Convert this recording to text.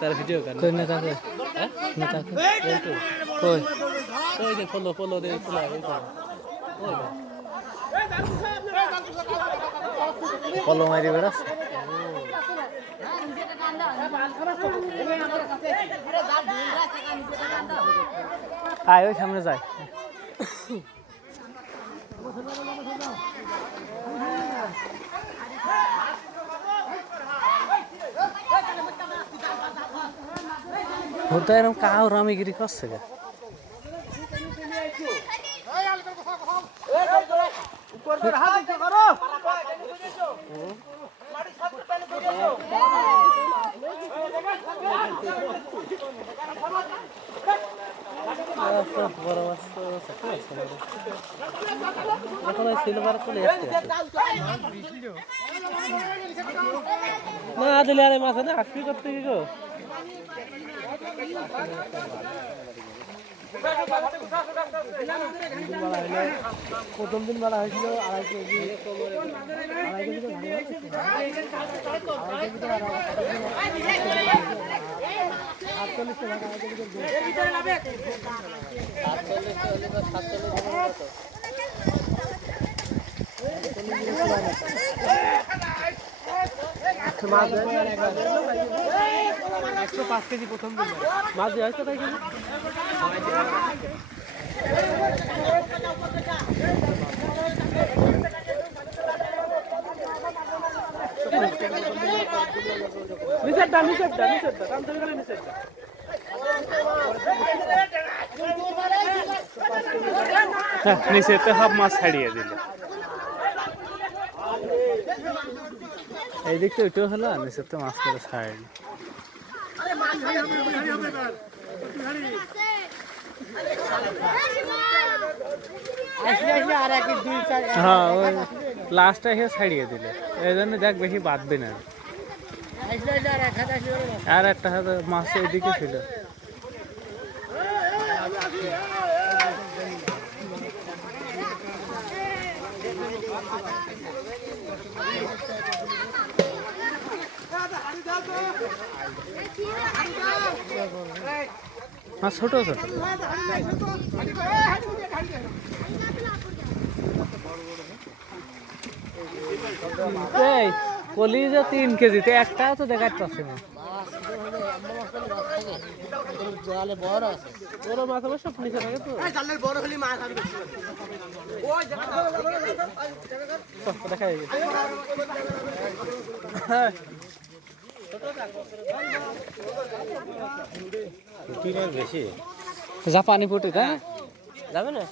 তার ভিডিও कर कोई नेता के नेता के कोई कोई they follow follow they follow follow मारी बेड़ा आए ओई सामने जाए होता है का रामीगिरी कस से ना दिले आरे माथा ना आखिर करते की गो প্রথম দিন মেলা হয়েছিল 2.5 কেজি মাছ 105 কেজি প্রথম দিন মাছ দেওয়া হয়েছে তাই কেজি নিষেধটা কাম থেকে গেলে নিষেধটা নিষেধটা সব মাছ ছাড়িয়ে দিল এই দিকটা ওইটাও হলো নিষেধটা মাছ করে ছাড়িয়ে हाँ लास्ट छाड़िए दिले देख बेसि बाँधबे ना और एक माछ एदिके छिल हाँ छोटो छोटो कलिज 3 केजी एक तो देखा जापानी पुटी जाबे ना